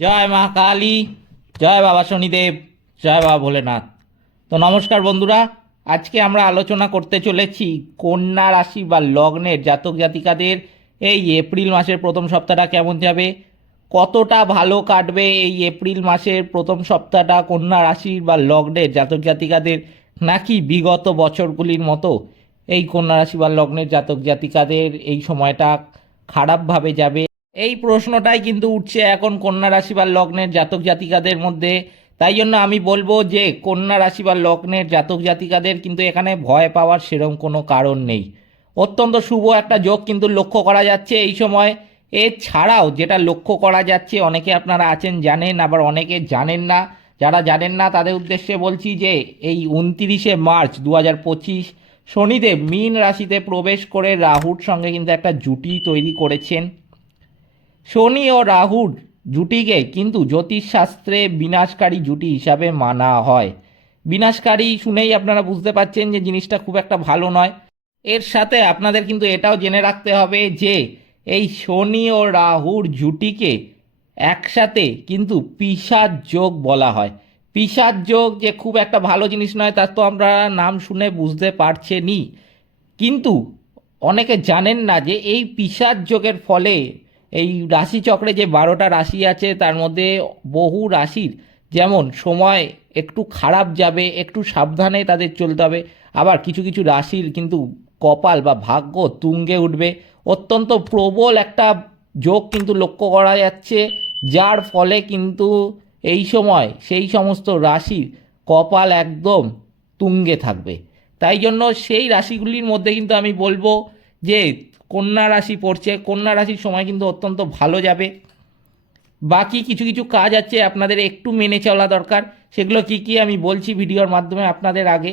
জয় মা কালী, জয় বাবা শনিদেব, জয় বাবা ভোলেনাথ। তো নমস্কার বন্ধুরা, আজকে আমরা আলোচনা করতে চলেছি কন্যা রাশি বা লগ্নের জাতক জাতিকাদের এই এপ্রিল মাসের প্রথম সপ্তাহটা কেমন যাবে, কতটা ভালো কাটবে এই এপ্রিল মাসের প্রথম সপ্তাহটা কন্যা রাশির বা লগ্নের জাতক জাতিকাদের নাকি বিগত বছরগুলির মতো এই কন্যা রাশি বা লগ্নের জাতক জাতিকাদের এই সময়টা খারাপভাবে যাবে এই প্রশ্নটাই কিন্তু উঠছে এখন কন্যা রাশি বা লগ্নের জাতক জাতিকাদের মধ্যে। তাই জন্য আমি বলব যে, কন্যা রাশি বা লগ্নের জাতক জাতিকাদের কিন্তু এখানে ভয় পাওয়ার সেরকম কোনো কারণ নেই। অত্যন্ত শুভ একটা যোগ কিন্তু লক্ষ্য করা যাচ্ছে এই সময়। এছাড়াও যেটা লক্ষ্য করা যাচ্ছে, অনেকে আপনারা আছেন, জানেন, আবার অনেকে জানেন না। যারা জানেন না, তাদের উদ্দেশ্যে বলছি যে, এই উনতিরিশে মার্চ দু হাজার পঁচিশ শনিদেব মীন রাশিতে প্রবেশ করে রাহুর সঙ্গে কিন্তু একটা জুটি তৈরি করেছেন। শনি ও রাহুর জুটিকে কিন্তু জ্যোতিষশাস্ত্রে বিনাশকারী জুটি হিসাবে মানা হয়। বিনাশকারী শুনেই আপনারা বুঝতে পারছেন যে জিনিসটা খুব একটা ভালো নয়। এর সাথে আপনাদের কিন্তু এটাও জেনে রাখতে হবে যে এই শনি ও রাহুর জুটিকে একসাথে কিন্তু পিসার যোগ বলা হয়। পিসার যোগ যে খুব একটা ভালো জিনিস নয়, তার তো আমরা নাম শুনে বুঝতে পারছেনই। কিন্তু অনেকে জানেন না যে এই পিসার যোগের ফলে এই রাশিচক্রে যে বারোটা রাশি আছে, তার মধ্যে বহু রাশির যেমন সময় একটু খারাপ যাবে, একটু সাবধানে তাদের চলতে হবে, আবার কিছু কিছু রাশির কিন্তু কপাল বা ভাগ্য তুঙ্গে উঠবে। অত্যন্ত প্রবল একটা যোগ কিন্তু লক্ষ্য করা যাচ্ছে, যার ফলে কিন্তু এই সময় সেই সমস্ত রাশির কপাল একদম তুঙ্গে থাকবে। তাই জন্য সেই রাশিগুলির মধ্যে কিন্তু আমি বলব যে কন্যা রাশি পড়ছে, কন্যা রাশির সময় কিন্তু অত্যন্ত ভালো যাবে। বাকি কিছু কিছু কাজ আছে আপনাদের একটু মেনে চলা দরকার। সেগুলো কি কি আমি বলছি ভিডিওর মাধ্যমে আপনাদের আগে।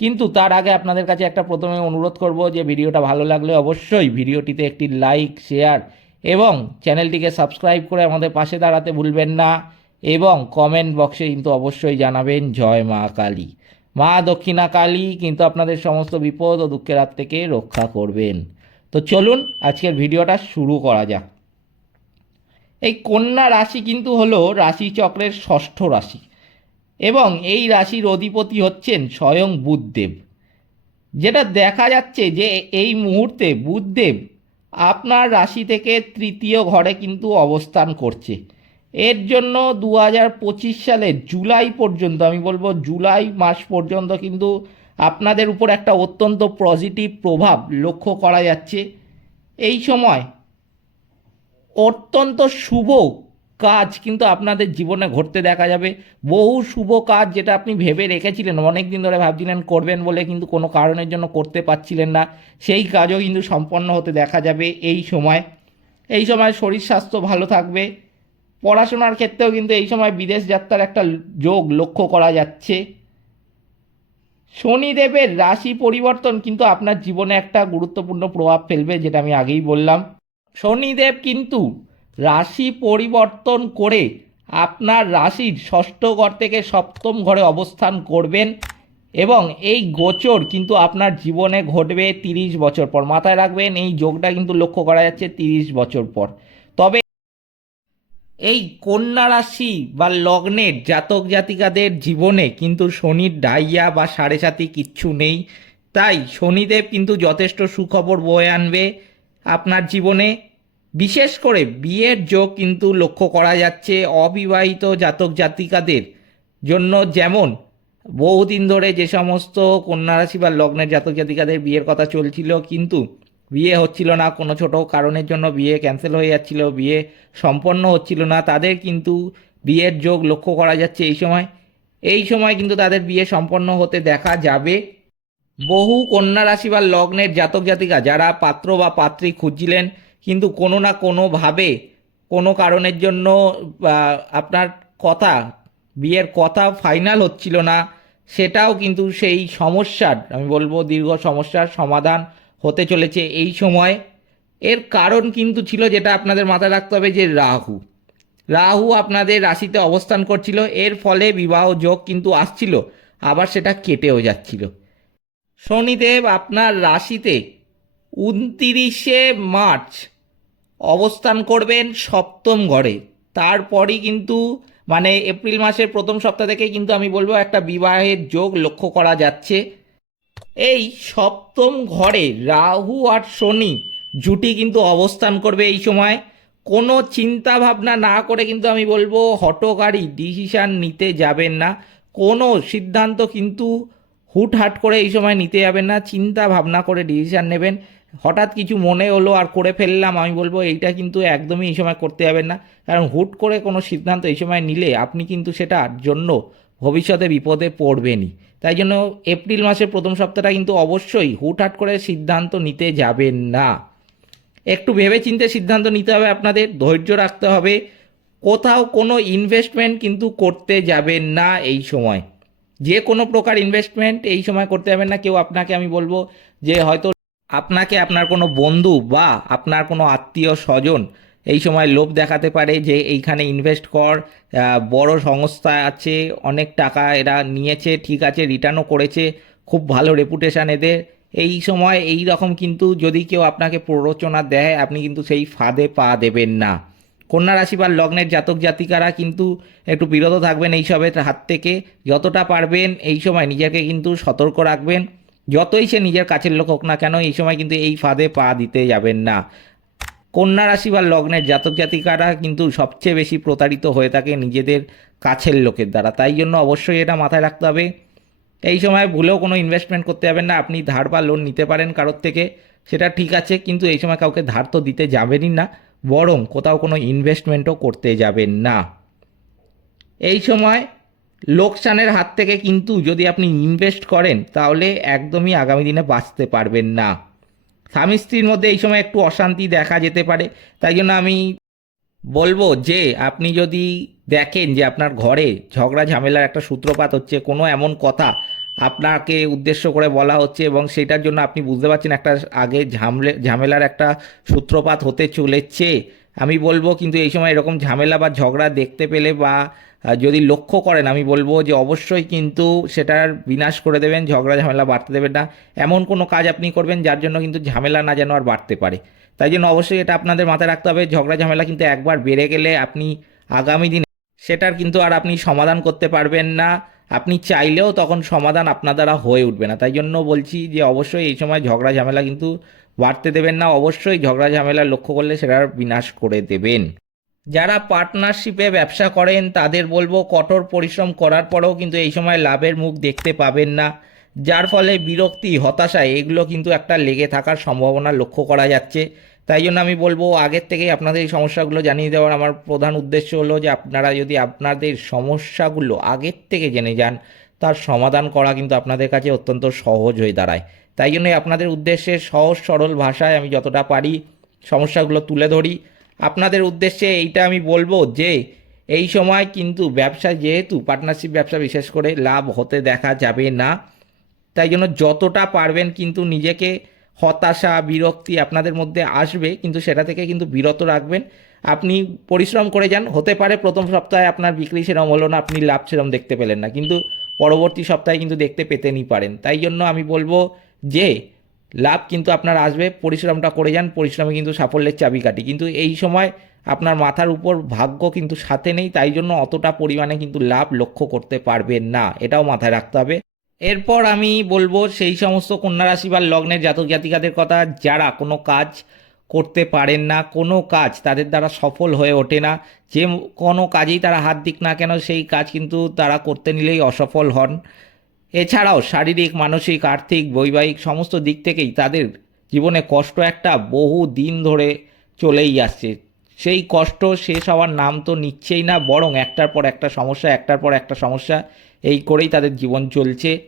কিন্তু তার আগে আপনাদের কাছে একটা প্রথমে অনুরোধ করব যে ভিডিওটা ভালো লাগলে অবশ্যই ভিডিওটিতে একটি লাইক, শেয়ার এবং চ্যানেলটিকে সাবস্ক্রাইব করে আমাদের পাশে দাঁড়াতে ভুলবেন না এবং কমেন্ট বক্সে কিন্তু অবশ্যই জানাবেন, জয় মা কালী। মা দক্ষিণা কালী কিন্তু আপনাদের সমস্ত বিপদ ও দুঃখের হাত থেকে রক্ষা করবেন। তো চলুন আজকের ভিডিওটা শুরু করা যাক। এই কন্যা রাশি কিন্তু হলো রাশিচক্রের ষষ্ঠ রাশি এবং এই রাশির অধিপতি হচ্ছেন স্বয়ং বুধদেব যেটা দেখা যাচ্ছে যে এই মুহূর্তে বুধদেব আপনার রাশি থেকে তৃতীয় ঘরে কিন্তু অবস্থান করছে। এর জন্য দু হাজার পঁচিশ সালের জুলাই পর্যন্ত, আমি বলব জুলাই মাস পর্যন্ত কিন্তু আপনাদের উপর একটা অত্যন্ত পজিটিভ প্রভাব লক্ষ্য করা যাচ্ছে। এই সময় অত্যন্ত শুভ কাজ কিন্তু আপনাদের জীবনে ঘটতে দেখা যাবে। বহু শুভ কাজ যেটা আপনি ভেবে রেখেছিলেন অনেক দিন ধরে ভাবছিলেন করবেন বলে কিন্তু কোনো কারণের জন্য করতে পারছিলেন না। সেই কাজও কিন্তু সম্পন্ন হতে দেখা যাবে এই সময়। এই সময় শরীর স্বাস্থ্য ভালো থাকবে। পড়াশোনার ক্ষেত্রেও কিন্তু এই সময় বিদেশ যাত্রার একটা যোগ লক্ষ্য করা যাচ্ছে। শনিদেবের রাশি পরিবর্তন কিন্তু আপনার জীবনে একটা গুরুত্বপূর্ণ প্রভাব ফেলবে, যেটা আমি আগেই বললাম। শনিদেব কিন্তু রাশি পরিবর্তন করে আপনার রাশির ষষ্ঠ ঘর থেকে সপ্তম ঘরে অবস্থান করবেন এবং এই গোচর কিন্তু আপনার জীবনে ঘটবে তিরিশ বছর পর। মাথায় রাখবেন, এই যোগটা কিন্তু লক্ষ্য করা যাচ্ছে তিরিশ বছর পর। এই কন্যা রাশি বা লগ্নের জাতক জাতিকাদের জীবনে কিন্তু শনির ডাইয়া বা সাড়ে সাতি কিচ্ছু নেই। তাই শনিদেব কিন্তু যথেষ্ট সুখবর বয়ে আনবে আপনার জীবনে। বিশেষ করে বিয়ের যোগ কিন্তু লক্ষ্য করা যাচ্ছে অবিবাহিত জাতক জাতিকাদের জন্য। যেমন বহুদিন ধরে যে সমস্ত কন্যা রাশি বা লগ্নের জাতক জাতিকাদের বিয়ের কথা চলছিল, কিন্তু বিয়ে হচ্ছিল না কোনো ছোট কারণের জন্য বিয়ে ক্যান্সেল হয়ে যাচ্ছিল, বিয়ে সম্পন্ন হচ্ছিল না। তাদের কিন্তু বিয়ের যোগ লক্ষ্য করা যাচ্ছে এই সময়। এই সময় কিন্তু তাদের বিয়ে সম্পন্ন হতে দেখা যাবে। বহু কন্যা রাশি বা লগ্নের জাতক জাতিকা যারা পাত্র বা পাত্রী খুঁজছিলেন, কিন্তু কোনো না কোনোভাবে কোনো কারণের জন্য আপনার কথা, বিয়ের কথা ফাইনাল হচ্ছিল না। সেটাও কিন্তু সেই সমস্যার, আমি বলব দীর্ঘ সমস্যার সমাধান হতে চলেছে এই সময়। এর কারণ কিন্তু ছিল যেটা আপনাদের মাথায় রাখতে হবে যে রাহু। রাহু আপনাদের রাশিতে অবস্থান করছিল, এর ফলে বিবাহ যোগ কিন্তু আসছিল, আবার সেটা কেটেও যাচ্ছিল। শনিদেব আপনার রাশিতে উনতিরিশে মার্চ অবস্থান করবেন সপ্তম ঘরে তারপরই কিন্তু মানে এপ্রিল মাসের প্রথম সপ্তাহ থেকে কিন্তু আমি বলব একটা বিবাহের যোগ লক্ষ্য করা যাচ্ছে। এই সপ্তম ঘরে রাহু আর শনি জুটি কিন্তু অবস্থান করবে এই সময়। কোনো চিন্তা ভাবনা না করে কিন্তু আমি বলব হটকারী ডিসিশান নিতে যাবেন না। কোনো সিদ্ধান্ত কিন্তু হুটহাট করে এই সময় নিতে যাবেন না। চিন্তা ভাবনা করে ডিসিশান নেবেন। হঠাৎ কিছু মনে হলো আর করে ফেললাম, আমি বলব এইটা কিন্তু একদমই এই সময় করতে যাবেন না। কারণ হুট করে কোনো সিদ্ধান্ত এই সময় নিলে আপনি কিন্তু সেটার জন্য ভবিষ্যতে বিপদে পড়বেনই। তাই জন্য এপ্রিল মাসের প্রথম সপ্তাহটা কিন্তু অবশ্যই হুটহাট করে সিদ্ধান্ত নিতে যাবেন না। একটু ভেবেচিন্তে সিদ্ধান্ত নিতে হবে আপনাদের, ধৈর্য রাখতে হবে। কোথাও কোনো ইনভেস্টমেন্ট কিন্তু করতে যাবেন না এই সময়। যে কোনো প্রকার ইনভেস্টমেন্ট এই সময় করতে যাবেন না। কেউ আপনাকে আমি বলব যে হয়তো আপনাকে, আপনার কোনো বন্ধু বা আপনার কোনো আত্মীয় স্বজন এই সময় লোভ দেখাতে পারে যে এইখানে ইনভেস্ট কর বড় সংস্থা আছে, অনেক টাকা এরা নিয়েছে, ঠিক আছে রিটার্নও করেছে, খুব ভালো রেপুটেশন এদের। এই সময় এই রকম কিন্তু যদি কেউ আপনাকে প্ররোচনা দেয়, আপনি কিন্তু সেই ফাঁদে পা দেবেন না। কন্যা রাশি বা লগ্নের জাতক জাতিকারা কিন্তু একটু বিরত থাকবেন এইসবের হাত থেকে। যতটা পারবেন এই সময় নিজেকে কিন্তু সতর্ক রাখবেন। যতই সে নিজের কাছের লোক হোক না কেন, এই সময় কিন্তু এই ফাঁদে পা দিতে যাবেন না। কন্যা রাশি বা লগ্নের জাতক জাতিকারা কিন্তু সবচেয়ে বেশি প্রতারিত হয়ে থাকে নিজেদের কাছের লোকের দ্বারা। তাই জন্য অবশ্যই এটা মাথায় রাখতে হবে। এই সময় ভুলেও কোনো ইনভেস্টমেন্ট করতে যাবেন না। আপনি ধার বা লোন নিতে পারেন কারোর থেকে, সেটা ঠিক আছে, কিন্তু এই সময় কাউকে ধার তো দিতে যাবেনই না, বরং কোথাও কোনো ইনভেস্টমেন্টও করতে যাবেন না। এই সময় লোকসানের হাত থেকে কিন্তু যদি আপনি ইনভেস্ট করেন, তাহলে একদমই আগামী দিনে বাঁচতে পারবেন না। স্বামী স্ত্রীর মধ্যে এই সময় একটু অশান্তি দেখা যেতে পারে। তাই জন্য আমি বলব যে, আপনি যদি দেখেন যে আপনার ঘরে ঝগড়া ঝামেলার একটা সূত্রপাত হচ্ছে, কোনো এমন কথা আপনাকে উদ্দেশ্য করে বলা হচ্ছে এবং সেটার জন্য আপনি বুঝতে পারছেন একটা আগে ঝামলে, ঝামেলার একটা সূত্রপাত হতে চলেছে। আমি বলব কিন্তু এই সময় এরকম ঝামেলা বা ঝগড়া দেখতে পেলে বা যদি লক্ষ্য করেন, আমি বলব যে অবশ্যই কিন্তু সেটার বিনাশ করে দেবেন, ঝগড়া ঝামেলা বাড়তে দেবেন না। এমন কোনো কাজ আপনি করবেন যার জন্য কিন্তু ঝামেলা না যেন আর বাড়তে পারে। তাই জন্য অবশ্যই এটা আপনাদের মাথায় রাখতে হবে, ঝগড়া ঝামেলা কিন্তু একবার বেড়ে গেলে আপনি আগামী দিনে সেটার কিন্তু আর আপনি সমাধান করতে পারবেন না। আপনি চাইলেও তখন সমাধান আপনার দ্বারা হয়ে উঠবে না। তাই জন্য বলছি যে অবশ্যই এই সময় ঝগড়া ঝামেলা কিন্তু বাড়তে দেবেন না। অবশ্যই ঝগড়া ঝামেলা লক্ষ্য করলে সেটার বিনাশ করে দেবেন। যারা পার্টনারশিপে ব্যবসা করেন, তাদের বলব কঠোর পরিশ্রম করার পরেও কিন্তু এই সময় লাভের মুখ দেখতে পাবেন না। যার ফলে বিরক্তি, হতাশা, এগুলো কিন্তু একটা লেগে থাকার সম্ভাবনা লক্ষ্য করা যাচ্ছে। তাই জন্য আমি বলব, আগের থেকেই আপনাদের এই সমস্যাগুলো জানিয়ে দেওয়ার আমার প্রধান উদ্দেশ্য হলো যে, আপনারা যদি আপনাদের সমস্যাগুলো আগের থেকে জেনে যান, তার সমাধান করা কিন্তু আপনাদের কাছে অত্যন্ত সহজ হয়ে দাঁড়ায়। তাই জন্যই আপনাদের উদ্দেশ্যে সহজ সরল ভাষায় আমি যতটা পারি সমস্যাগুলো তুলে ধরি। আপনাদের উদ্দেশ্যে এইটা আমি বলব যে, এই সময় কিন্তু ব্যবসা যেহেতু পার্টনারশিপ ব্যবসা বিশেষ করে লাভ হতে দেখা যাবে না। তাই জন্য যতটা পারবেন কিন্তু নিজেকে হতাশা, বিরক্তি আপনাদের মধ্যে আসবে, কিন্তু সেটা থেকে কিন্তু বিরত রাখবেন। আপনি পরিশ্রম করে যান, হতে পারে প্রথম সপ্তাহে আপনার বিক্রি সেরম হলো না, আপনি লাভ সেরম দেখতে পেলেন না, কিন্তু পরবর্তী সপ্তাহে কিন্তু দেখতে পেতেনই পারেন। তাই জন্য আমি বলব যে লাভ কিন্তু আপনার আসবে, পরিশ্রমটা করে যান, পরিশ্রমে কিন্তু সাফল্যের চাবিকাঠি কিন্তু এই সময় আপনার মাথার উপর ভাগ্য কিন্তু সাথে নেই, তাই জন্য অতটা পরিমাণে কিন্তু লাভ লক্ষ্য করতে পারবেন না। এটাও মাথায় রাখতে হবে। এরপর আমি বলব, সেই সমস্ত কন্যা রাশি বা লগ্নের জাতক জাতিকাদের কথা, যারা কোনো কাজ করতে পারেন না, কোনো কাজ তাদের দ্বারা সফল হয়ে ওঠে না, যে কোনো কাজেই তারা হাত দিক না কেন, সেই কাজ কিন্তু তারা করতে নিলেই অসফল হন। এছাড়াও শারীরিক, মানসিক, আর্থিক, বৈবাহিক সমস্ত দিক থেকেই তাদের জীবনে কষ্ট একটা বহু দিন ধরে চলেই আসছে। সেই কষ্ট শেষ হওয়ার নাম তো নিচ্ছেই না, বরং একটার পর একটা সমস্যা, একটার পর একটা সমস্যা, এই করেই তাদের জীবন চলছে।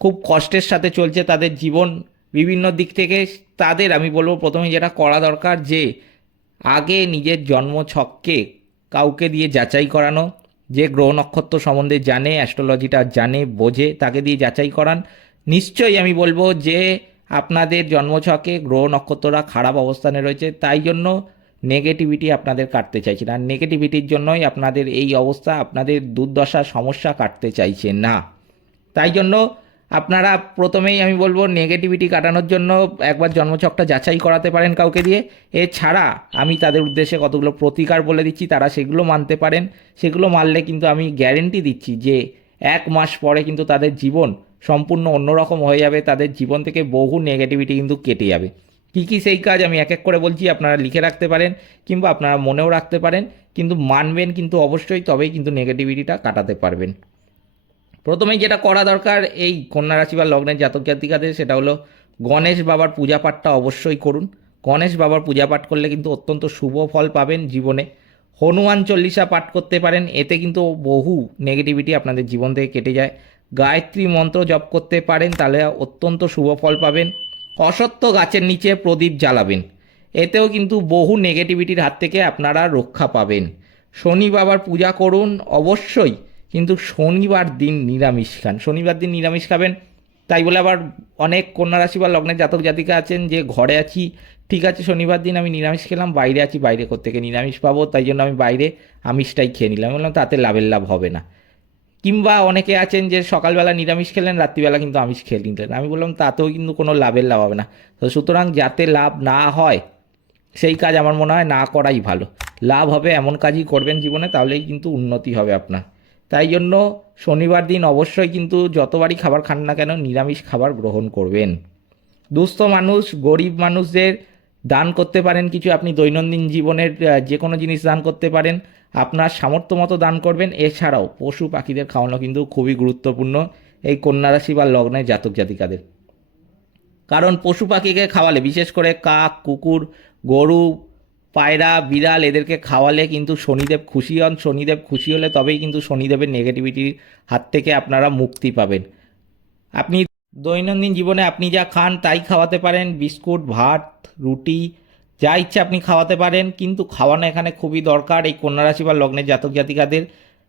খুব কষ্টের সাথে চলছে তাদের জীবন। বিভিন্ন দিক থেকে তাদের, আমি বলব প্রথমে যেটা করা দরকার যে, আগে নিজের জন্ম ছককে কাউকে দিয়ে যাচাই করানো যে গ্রহ নক্ষত্র সম্বন্ধে জানে অ্যাস্ট্রোলজিটা জানে, বোঝে, তাকে দিয়ে যাচাই করান। নিশ্চয়ই আমি বলব যে আপনাদের জন্মছকে গ্রহ নক্ষত্ররা খারাপ অবস্থানে রয়েছে, তাই জন্য নেগেটিভিটি আপনাদের কাটতে চাইছে না। নেগেটিভিটির জন্যই আপনাদের এই অবস্থা, আপনাদের দুর্দশা, সমস্যা কাটতে চাইছে না। তাই জন্য আপনারা প্রথমেই আমি বলব নেগেটিভিটি কাটানোর জন্য একবার জন্মছকটা যাচাই করাতে পারেন কাউকে দিয়ে। এছাড়া আমি তাদের উদ্দেশ্যে কতগুলো প্রতিকার বলে দিচ্ছি, তারা সেগুলো মানতে পারেন। সেগুলো মানলে কিন্তু আমি গ্যারেন্টি দিচ্ছি যে এক মাস পরে কিন্তু তাদের জীবন সম্পূর্ণ অন্যরকম হয়ে যাবে, তাদের জীবন থেকে বহু নেগেটিভিটি কিন্তু কেটে যাবে। কী কী সেই কাজ আমি এক এক করে বলছি, আপনারা লিখে রাখতে পারেন কিংবা আপনারা মনেও রাখতে পারেন। কিন্তু মানবেন কিন্তু অবশ্যই, তবেই কিন্তু নেগেটিভিটিটা কাটাতে পারবেন। প্রথমেই যেটা করা দরকার এই কন্যা রাশি বা লগ্নের জাতক জাতিকাদের, সেটা হলো গণেশ বাবার পূজা পাঠটা অবশ্যই করুন। গণেশ বাবার পূজা পাঠ করলে কিন্তু অত্যন্ত শুভ ফল পাবেন জীবনে। হনুমান চল্লিশা পাঠ করতে পারেন, এতে কিন্তু বহু নেগেটিভিটি আপনাদের জীবন থেকে কেটে যায়। গায়ত্রী মন্ত্র জপ করতে পারেন, তাহলে অত্যন্ত শুভ ফল পাবেন। অসত্য গাছের নিচে প্রদীপ জ্বালাবেন, এতেও কিন্তু বহু নেগেটিভিটির হাত থেকে আপনারা রক্ষা পাবেন। শনি বাবার পূজা করুন, অবশ্যই কিন্তু শনিবার দিন নিরামিষ খান। শনিবার দিন নিরামিষ খাবেন, তাই বলে আবার অনেক কন্যা রাশি বা লগ্নের জাতক জাতিকা আছেন যে ঘরে আছি, ঠিক আছে, শনিবার দিন আমি নিরামিষ খেলাম, বাইরে আছি, বাইরে থেকে নিরামিষ পাবো, তাই জন্য আমি বাইরে আমিষটাই খেয়ে নিলাম। বললাম, তাতে লাভের লাভ হবে না। কিংবা অনেকে আছেন যে সকালবেলা নিরামিষ খেলেন, রাত্রিবেলা কিন্তু আমিষ খেয়ে নিলেন আমি বললাম, তাতেও কিন্তু কোনো লাভের লাভ হবে না। তো সুতরাং যাতে লাভ না হয়, সেই কাজ আমার মনে হয় না করাই ভালো। লাভ হবে এমন কাজই করবেন জীবনে, তাহলেই কিন্তু উন্নতি হবে আপনার। তাই জন্য শনিবার দিন অবশ্যই কিন্তু যতবারই খাবার খান না কেন নিরামিষ খাবার গ্রহণ করবেন। দুস্থ মানুষ, গরিব মানুষদের দান করতে পারেন কিছু, আপনি দৈনন্দিন জীবনের যে কোনো জিনিস দান করতে পারেন, আপনার সামর্থ্য মতো দান করবেন। এছাড়াও পশু পাখিদের খাওয়ানো কিন্তু খুবই গুরুত্বপূর্ণ এই কন্যা রাশি বা লগ্নের জাতক জাতিকাদের। কারণ পশু পাখিকে খাওয়ালে বিশেষ করে কাক, কুকুর, গরু পায়রা, বিড়াল এদেরকে খাওয়ালে কিন্তু শনিদেব খুশি হন। শনিদেব খুশি হলে তবেই কিন্তু শনিদেবের নেগেটিভিটির হাত থেকে আপনারা মুক্তি পাবেন। আপনি দৈনন্দিন জীবনে আপনি যা খান তাই খাওয়াতে পারেন। বিস্কুট, ভাত, রুটি, যা ইচ্ছে আপনি খাওয়াতে পারেন। কিন্তু খাওয়ানো এখানে খুবই দরকার এই কন্যা রাশি বা লগ্নের জাতক জাতিকাদের।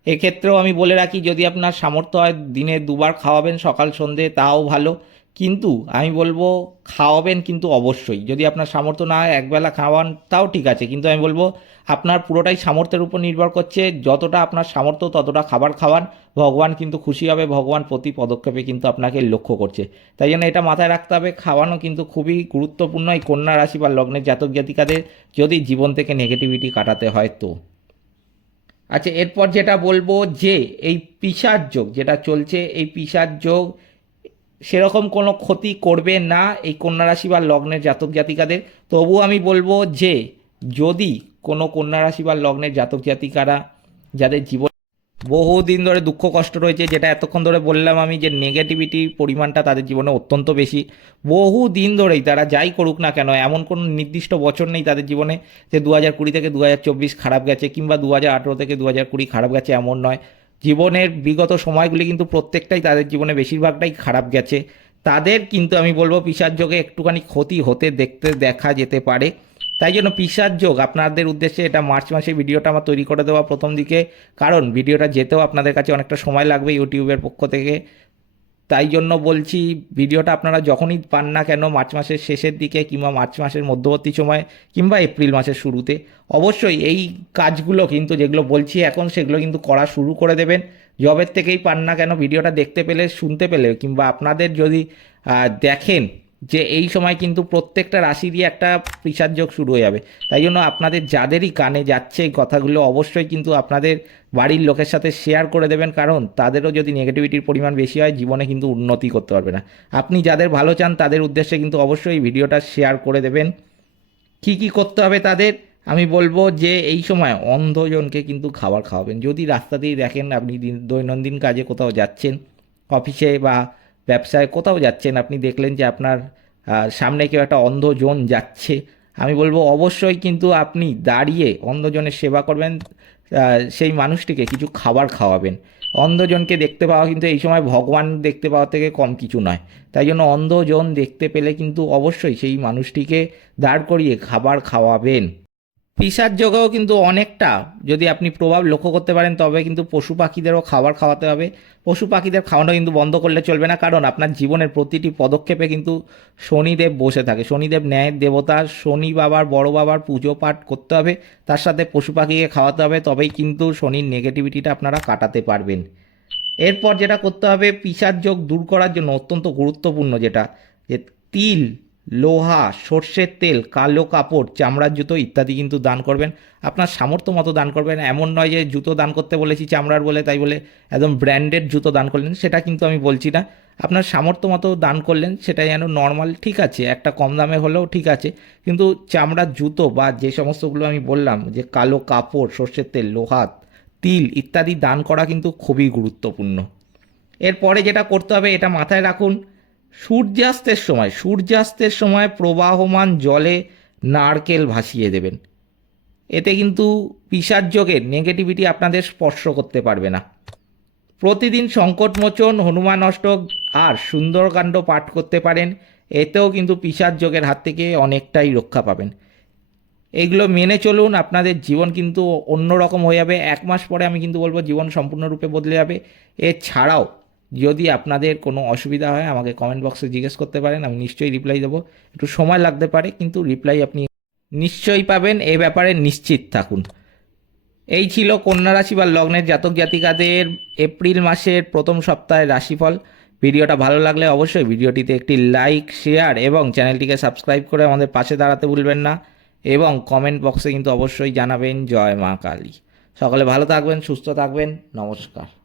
এক্ষেত্রেও আমি বলে রাখি, যদি আপনার সামর্থ্য হয় দিনে দুবার খাওয়াবেন সকাল সন্ধে, তাও ভালো। কিন্তু আমি বলব খাওয়াবেন কিন্তু অবশ্যই। যদি আপনার সামর্থ্য না হয়, একবেলা খাওয়ান, তাও ঠিক আছে। কিন্তু আমি বলব আপনার পুরোটাই সামর্থ্যের উপর নির্ভর করছে, যতটা আপনার সামর্থ্য ততটা খাবার খাওয়ান। ভগবান কিন্তু খুশি হবে, ভগবান প্রতি পদক্ষেপে কিন্তু আপনাকে লক্ষ্য করছে। তাই জন্য এটা মাথায় রাখতে হবে, খাওয়ানো কিন্তু খুবই গুরুত্বপূর্ণ এই কন্যা রাশি বা লগ্নের জাতক জাতিকাদের যদি জীবন থেকে নেগেটিভিটি কাটাতে হয় তো। আচ্ছা এরপর যেটা বলব যে, এই পিসার যোগ যেটা চলছে, এই পিসার যোগ সেরকম কোনো ক্ষতি করবে না এই কন্যা রাশি বা লগ্নের জাতক জাতিকাদের। তবু আমি বলব যে, যদি কোনো কন্যা রাশি বা লগ্নের জাতক জাতিকারা যাদের জীবন বহুদিন ধরে দুঃখ কষ্ট রয়েছে, যেটা এতক্ষণ ধরে বললাম আমি যে নেগেটিভিটির পরিমাণটা তাদের জীবনে অত্যন্ত বেশি বহু দিন ধরেই তারা যাই করুক না কেন, এমন কোনো নির্দিষ্ট বছর নেই তাদের জীবনে যে দু হাজার কুড়ি থেকে দু হাজার চব্বিশ খারাপ গেছে কিংবা দু হাজার আঠেরো থেকে দু হাজার কুড়ি খারাপ গেছে এমন নয়। জীবনের বিগত সময়গুলি কিন্তু প্রত্যেকটাই তাদের জীবনে বেশিরভাগটাই খারাপ গেছে। তাদের কিন্তু আমি বলব পিসার যোগে একটুখানি ক্ষতি হতে দেখতে দেখা যেতে পারে। তাই জন্য পিসার যোগ আপনাদের উদ্দেশ্যে এটা মার্চ মাসে ভিডিওটা আমার তৈরি করে দেওয়া প্রথম দিকে। কারণ ভিডিওটা যেতেও আপনাদের কাছে অনেকটা সময় লাগবে ইউটিউবের পক্ষ থেকে। তাই জন্য বলছি ভিডিওটা আপনারা যখনই পান না কেন মার্চ মাসের শেষের দিকে কিংবা মার্চ মাসের মধ্যবর্তী সময়ে কিংবা এপ্রিল মাসের শুরুতে, অবশ্যই এই কাজগুলো কিন্তু যেগুলো বলছি এখন সেগুলো কিন্তু করা শুরু করে দেবেন। জবের থেকেই পান না কেন ভিডিওটা দেখতে পেলে, শুনতে পেলে কিংবা আপনাদের যদি দেখেন যে এই সময় কিন্তু প্রত্যেকটা রাশি দিয়ে একটা পিসার যোগ শুরু হয়ে যাবে। তাই জন্য আপনাদের যাদেরই কানে যাচ্ছে এই কথাগুলো অবশ্যই কিন্তু আপনাদের বাড়ির লোকের সাথে শেয়ার করে দেবেন। কারণ তাদেরও যদি নেগেটিভিটির পরিমাণ বেশি হয়, জীবনে কিন্তু উন্নতি করতে পারবে না। আপনি যাদের ভালো চান, তাদের উদ্দেশ্যে কিন্তু অবশ্যই ভিডিওটা শেয়ার করে দেবেন। কি কি করতে হবে তাদের? আমি বলব যে এই সময় অন্ধজনকে কিন্তু খাবার খাওয়াবেন। যদি রাস্তাতেই দেখেন আপনি দিন- দৈনন্দিন কাজে কোথাও যাচ্ছেন অফিসে বা ব্যবসায় কোথাও যাচ্ছেন, আপনি দেখলেন যে আপনার সামনে কেউ একটা অন্ধজন যাচ্ছে। আমি বলব অবশ্যই কিন্তু আপনি দাঁড়িয়ে অন্ধজনের সেবা করবেন সেই মানুষটিকে কিছু খাবার খাওয়াবেন। অন্ধজনকে দেখতে পাওয়া কিন্তু এই সময় ভগবান দেখতে পাওয়া থেকে কম কিছু নয়। তাই জন্য অন্ধজন দেখতে পেলে কিন্তু অবশ্যই সেই মানুষটিকে দাঁড় করিয়ে খাবার খাওয়াবেন। পিসার যোগেও কিন্তু অনেকটা যদি আপনি প্রভাব লক্ষ্য করতে পারেন, তবে কিন্তু পশু পাখিদেরও খাবার খাওয়াতে হবে। পশু পাখিদের খাওয়ানো কিন্তু বন্ধ করলে চলবে না, কারণ আপনার জীবনের প্রতিটি পদক্ষেপে কিন্তু শনিদেব বসে থাকে। শনিদেব ন্যায়ের দেবতা, শনি বাবার বড় বাবার পুজো পাঠ করতে হবে, তার সাথে পশু পাখিকে খাওয়াতে হবে, তবেই কিন্তু শনির নেগেটিভিটিটা আপনারা কাটাতে পারবেন। এরপর যেটা করতে হবে পিসার যোগ দূর করার জন্য অত্যন্ত গুরুত্বপূর্ণ যেটা, যে তিল লোহা, সর্ষের তেল, কালো কাপড় চামড়ার জুতো ইত্যাদি কিন্তু দান করবেন। আপনার সামর্থ্য মতো দান করবেন। এমন নয় যে জুতো দান করতে বলেছি, চামড়ার বলে তাই বলে একদম ব্র্যান্ডেড জুতো দান করলেন। সেটা কিন্তু আমি বলছি না। আপনার সামর্থ্য মতো দান করলেন, সেটা যেন নর্মাল, ঠিক আছে, একটা কম দামে হলেও ঠিক আছে। কিন্তু চামড়ার জুতো বা যে সমস্তগুলো আমি বললাম, যে কালো কাপড়, সর্ষের তেল, লোহা, তিল ইত্যাদি দান করা কিন্তু খুবই গুরুত্বপূর্ণ। এরপরে যেটা করতে হবে, এটা মাথায় রাখুন সূর্যাস্তের সময় সূর্যাস্তের সময় প্রবাহমান জলে নারকেল ভাসিয়ে দেবেন। এতে কিন্তু পিসার যোগের নেগেটিভিটি আপনাদের স্পর্শ করতে পারবে না। প্রতিদিন সংকটমোচন হনুমান অষ্টক আর সুন্দরকাণ্ড পাঠ করতে পারেন, এতেও কিন্তু পিসার যোগের হাত থেকে অনেকটাই রক্ষা পাবেন। এগুলো মেনে চলুন, আপনাদের জীবন কিন্তু অন্যরকম হয়ে যাবে। এক মাস পরে আমি কিন্তু বলব, জীবন সম্পূর্ণরূপে বদলে যাবে। এছাড়াও যদি আপনাদের কোনো অসুবিধা হয়, আমাকে কমেন্ট বক্সে জিজ্ঞেস করতে পারেন, আমি নিশ্চয়ই রিপ্লাই দেবো। একটু সময় লাগতে পারে, কিন্তু রিপ্লাই আপনি নিশ্চয়ই পাবেন। এ ব্যাপারে নিশ্চিত থাকুন। এই ছিল কন্যা রাশি বা লগ্নের জাতক জাতিকাদের এপ্রিল মাসের প্রথম সপ্তাহের রাশিফল। ভিডিওটা ভালো লাগলে অবশ্যই ভিডিওটিতে একটি লাইক শেয়ার এবং চ্যানেলটিকে সাবস্ক্রাইব করে আমাদের পাশে দাঁড়াতে ভুলবেন না এবং কমেন্ট বক্সে কিন্তু অবশ্যই জানাবেন। জয় মা কালী। সকলে ভালো থাকবেন, সুস্থ থাকবেন। নমস্কার।